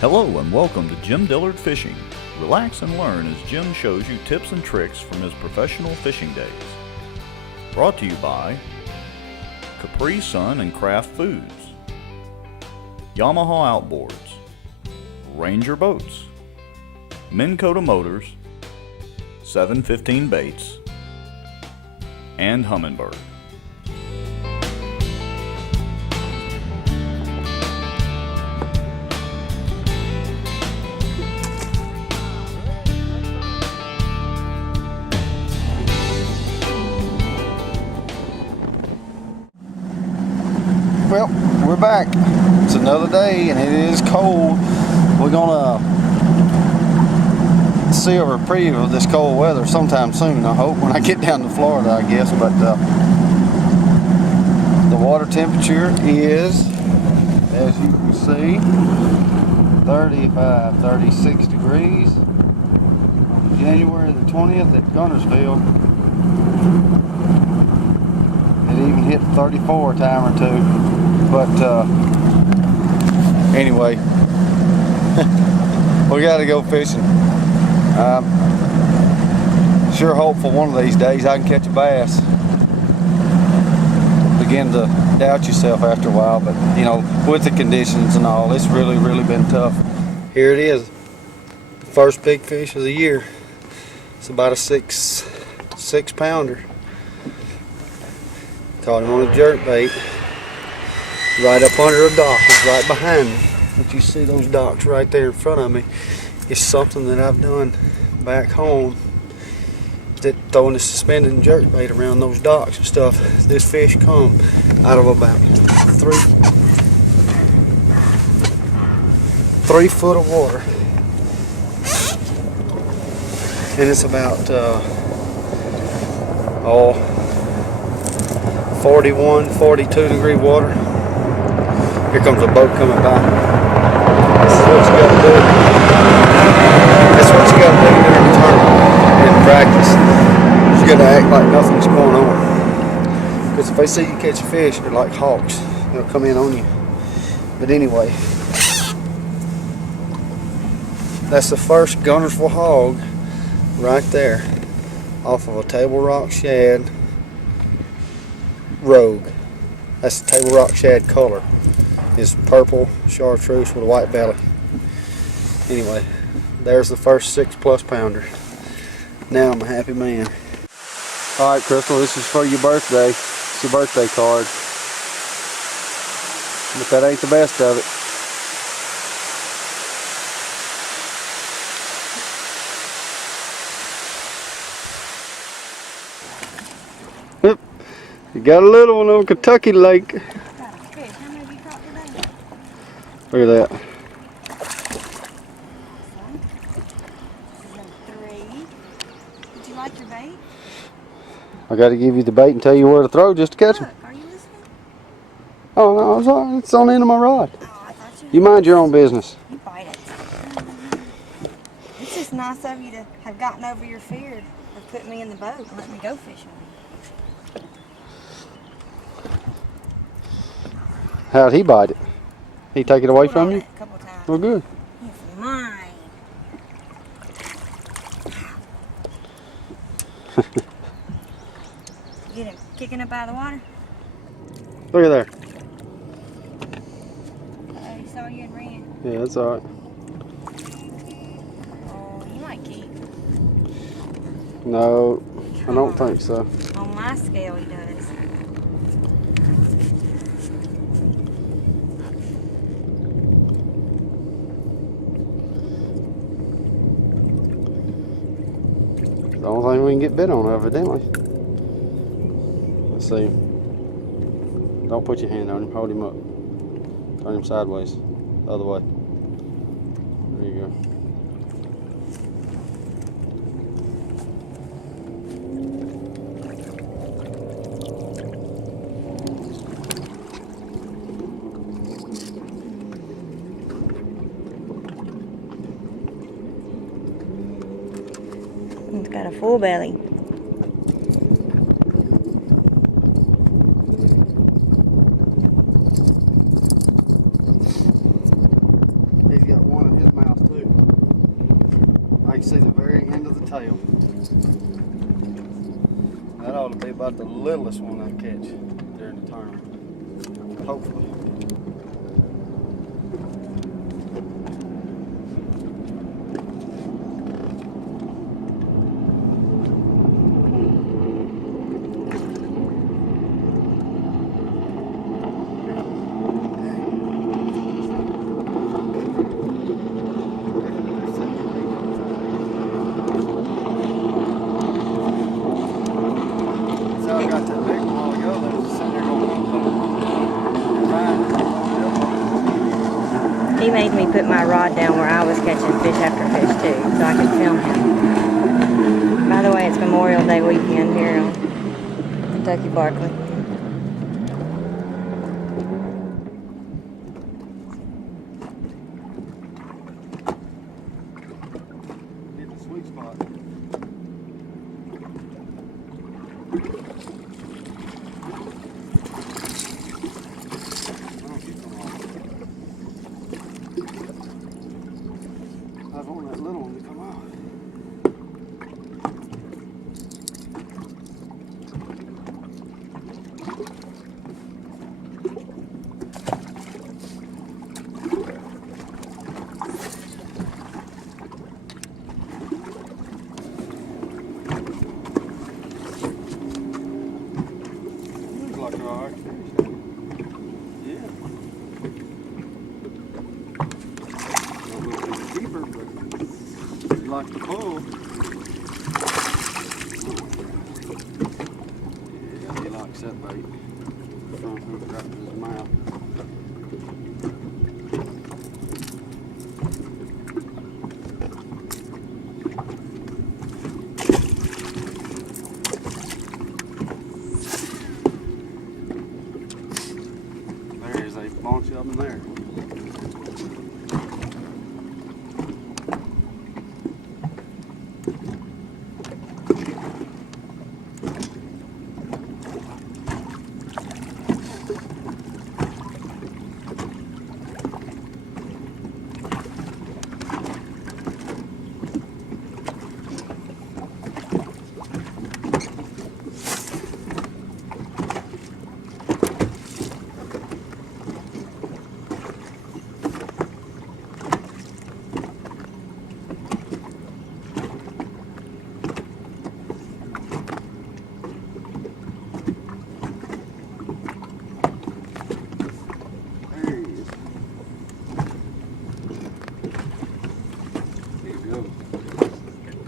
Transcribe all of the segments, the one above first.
Hello and welcome to Jim Dillard Fishing. Relax and learn as Jim shows you tips and tricks from his professional fishing days. Brought to you by Capri Sun and Craft Foods, Yamaha Outboards, Ranger Boats, Minn Kota Motors, 715 Baits, and Humminbird. Well, we're back. It's another day and it is cold. We're gonna see a reprieve of this cold weather sometime soon, I hope, when I get down to Florida, I guess. But the water temperature is, as you can see, 35, 36 degrees. January the 20th at Guntersville. It even hit 34 a time or two. But anyway, we gotta go fishing. Sure hopeful one of these days I can catch a bass. Begin to doubt yourself after a while, but you know, with the conditions and all, it's really been tough. Here it is, first big fish of the year. It's about a six pounder. Caught him on a jerk bait. Right up under a dock. It's right behind me. But you see those docks right there in front of me. It's something that I've done back home. That throwing the suspended jerk bait around those docks and stuff. This fish come out of about 3 foot of water. And it's about 41, 42 degree water. Here comes a boat coming by. This is what you got to do. That's what you got to do during the tournament in practice. You got to act like nothing's going on. Because if they see you catch a fish, they're like hawks. They'll come in on you. But anyway, that's the first Guntersville hog right there, off of a Table Rock Shad Rogue. That's the Table Rock Shad color. Is purple chartreuse with a white belly. Anyway, there's the first 6+ pounder. Now I'm a happy man. Alright, Crystal, this is for your birthday. It's your birthday card. But that ain't the best of it. Yep. You got a little one on Kentucky Lake. Look at that. Did you like your bait? I got to give you the bait and tell you where to throw just to catch them. Are you listening? Oh no, I'm sorry. It's on the end of my rod. Oh, I thought You mind your own business. You bite it. It's just nice of you to have gotten over your fear of putting me in the boat and letting me go fishing. How'd he bite it? He take it away from you? A couple times. Well, good. It's mine. Get him kicking up out of the water. Look at there. He saw you and ran. Yeah, that's all right. Oh, you might keep. No, I don't think so. On my scale, he does. The only thing we can get bit on, evidently. Let's see. Don't put your hand on him. Hold him up. Turn him sideways. The other way. There you go. It's got a full belly. He's got one can see the very end of the tail. That ought to be about the littlest one I catch during the tournament. Hopefully. He made me put my rod down where I was catching fish after fish too, so I could film him. By the way, it's Memorial Day weekend here on Kentucky Barkley. Hit the sweet spot. I want that little one to come out. Looks like an alright fish. Yeah. Don't look like a keeper, but you like the pull. Yeah, he likes that bait. Front hook right in his mouth. There's a bunch of them there.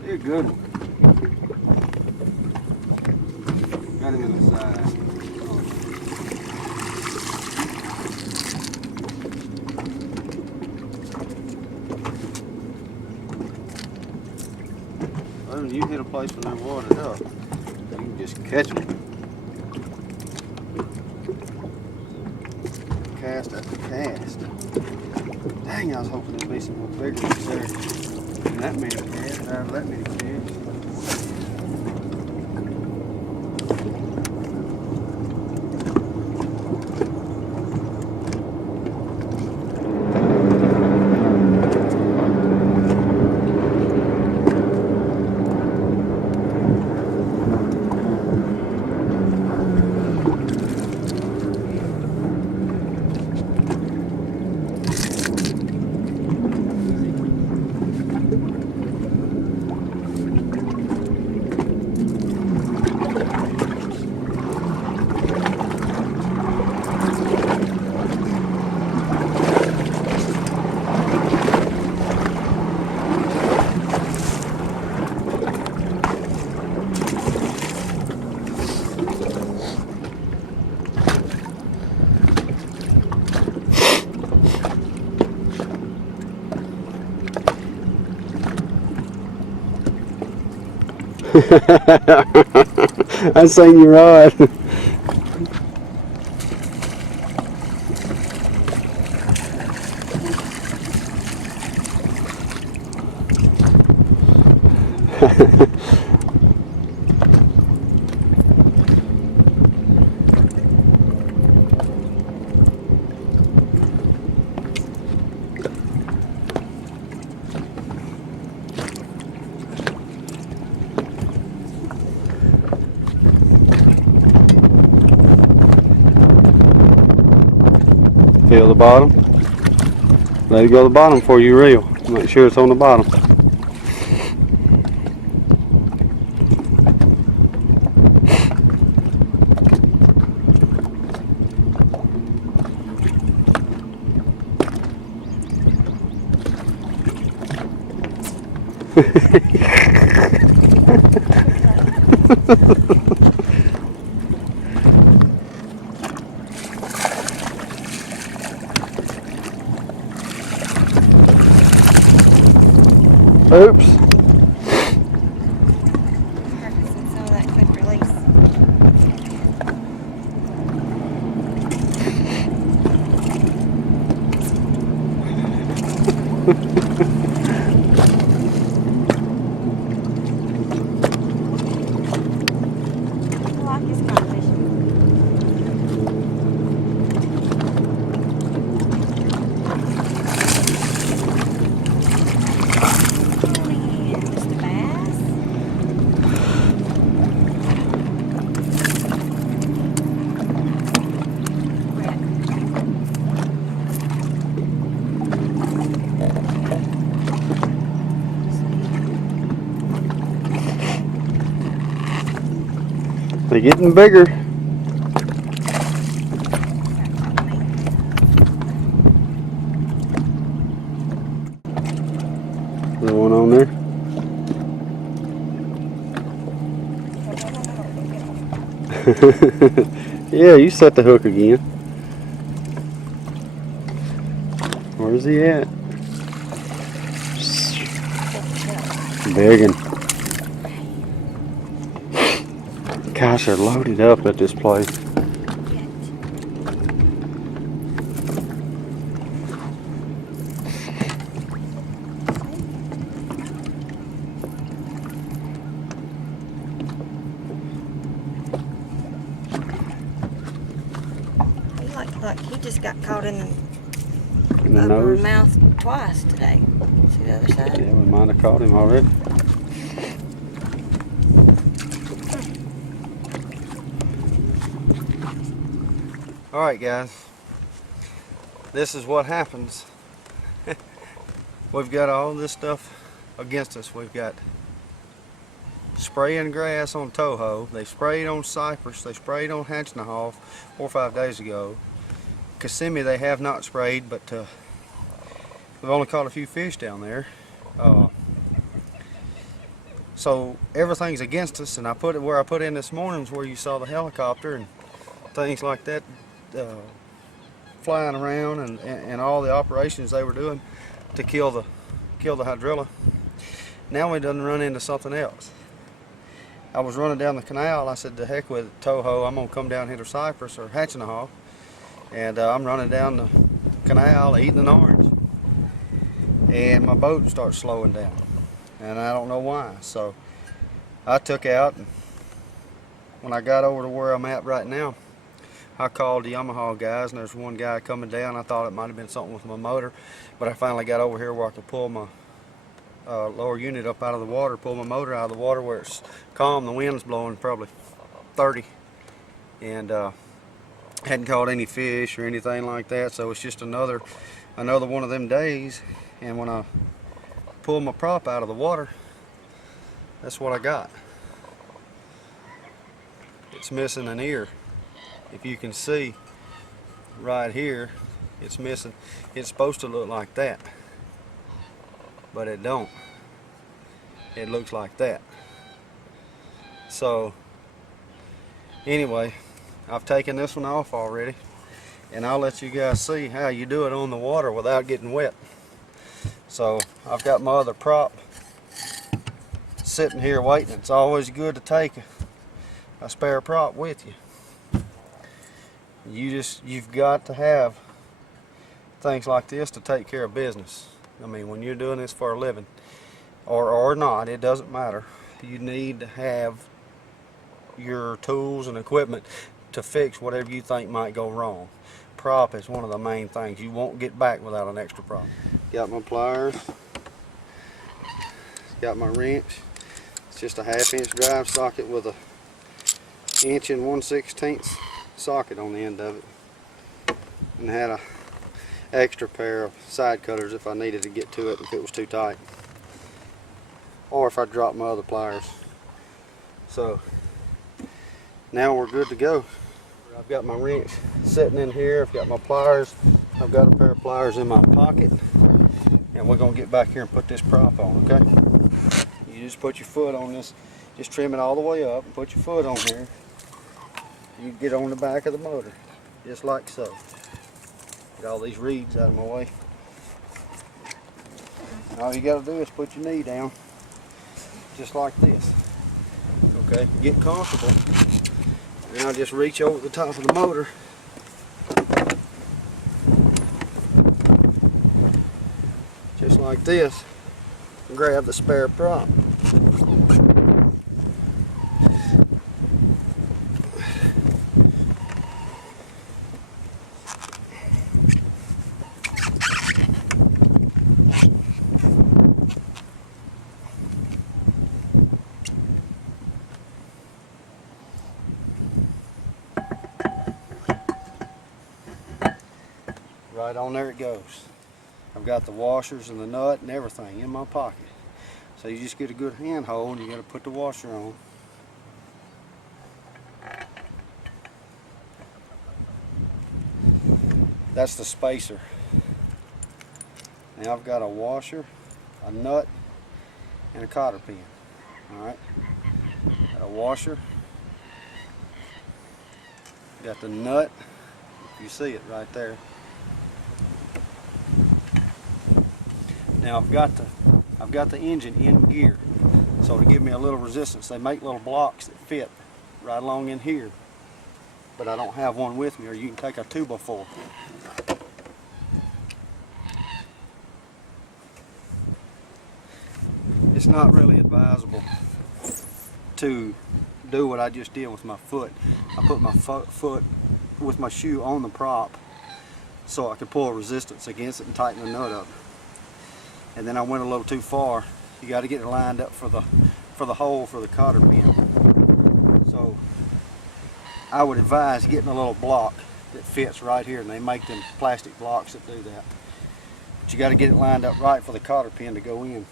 He's a good one. Got him in the side. Oh, when you hit a place when they're watered up, you can just catch them. Cast after cast. Dang, I was hoping there'd be some more bigger ones there. And that many casts out of that many fish. I seen your rod. Feel the bottom. Let it go to the bottom before you reel. Make sure it's on the bottom. Oops. Practicing some of that quick release. I like this kind of fishing. Mr. Bass. They're getting bigger. There's one on there. Yeah, you set the hook again. Where's he at? Big one. Gosh, they're loaded up at this place. Look, he just got caught in the In the upper nose. mouth twice today. See the other side? Yeah, we might have caught him already. Alright guys, this is what happens. We've got all this stuff against us. We've got spraying grass on Toho. They sprayed on cypress. They sprayed on Hatchnahaw 4 or 5 days ago. Kissimmee they have not sprayed, but we've only caught a few fish down there. So everything's against us, and I put it where I put in this morning's where you saw the helicopter and things like that flying around, and all the operations they were doing to kill the hydrilla. Now we done run into something else. I was running down the canal. I said, to heck with it, Toho, I'm gonna come down here to Cypress or Hatchnahaw, and I'm running down the canal eating an orange, and my boat starts slowing down, and I don't know why. So I took out, and when I got over to where I'm at right now, I called the Yamaha guys, and there's one guy coming down. I thought it might have been something with my motor, but I finally got over here where I could pull my lower unit up out of the water, pull my motor out of the water where it's calm. The wind's blowing probably 30, and hadn't caught any fish or anything like that. So it's just another one of them days. And when I pulled my prop out of the water, that's what I got. It's missing an ear. If you can see right here, it's missing. It's supposed to look like that, but it don't. It looks like that. So anyway, I've taken this one off already, and I'll let you guys see how you do it on the water without getting wet. So I've got my other prop sitting here waiting. It's always good to take a spare prop with you. You've got to have things like this to take care of business. I mean, when you're doing this for a living, or not, it doesn't matter. You need to have your tools and equipment to fix whatever you think might go wrong. Prop is one of the main things. You won't get back without an extra prop. Got my pliers, got my wrench. It's just a 1/2 inch drive socket with a 1 1/16 socket on the end of it, and had a extra pair of side cutters if I needed to get to it if it was too tight, or if I dropped my other pliers. So now we're good to go. I've got my wrench sitting in here, I've got my pliers, I've got a pair of pliers in my pocket, and we're going to get back here and put this prop on, okay? You just put your foot on this, just trim it all the way up and put your foot on here. You get on the back of the motor, just like so. Get all these reeds out of my way. All you got to do is put your knee down, just like this. Okay, get comfortable. Now just reach over the top of the motor. Just like this. And grab the spare prop. Right on there it goes. I've got the washers and the nut and everything in my pocket. So you just get a good handhold and you got to put the washer on. That's the spacer. Now I've got a washer, a nut, and a cotter pin. Alright. Got a washer. Got the nut. You see it right there. Now I've got the engine in gear, so to give me a little resistance, they make little blocks that fit right along in here, but I don't have one with me, or you can take a 2x4. It's not really advisable to do what I just did with my foot. I put my foot with my shoe on the prop so I could pull resistance against it and tighten the nut up. And then I went a little too far. You got to get it lined up for the hole for the cotter pin. So I would advise getting a little block that fits right here, and they make them plastic blocks that do that. But you got to get it lined up right for the cotter pin to go in.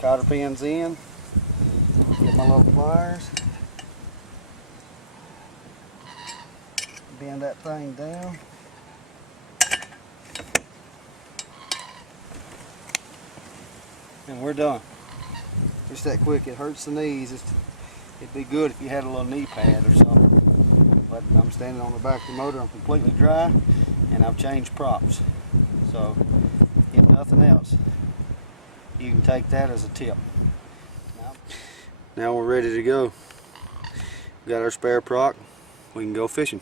Cotter pin's in. Get my little pliers. Bend that thing down. And we're done. Just that quick. It hurts the knees. It'd be good if you had a little knee pad or something. But I'm standing on the back of the motor. I'm completely dry, and I've changed props. So if nothing else, you can take that as a tip. Now we're ready to go. We got our spare prop. We can go fishing.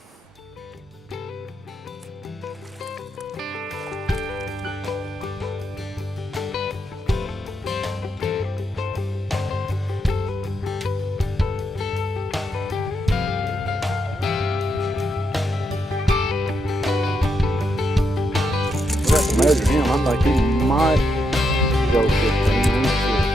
Let's measure him. I think he might go 15 minutes.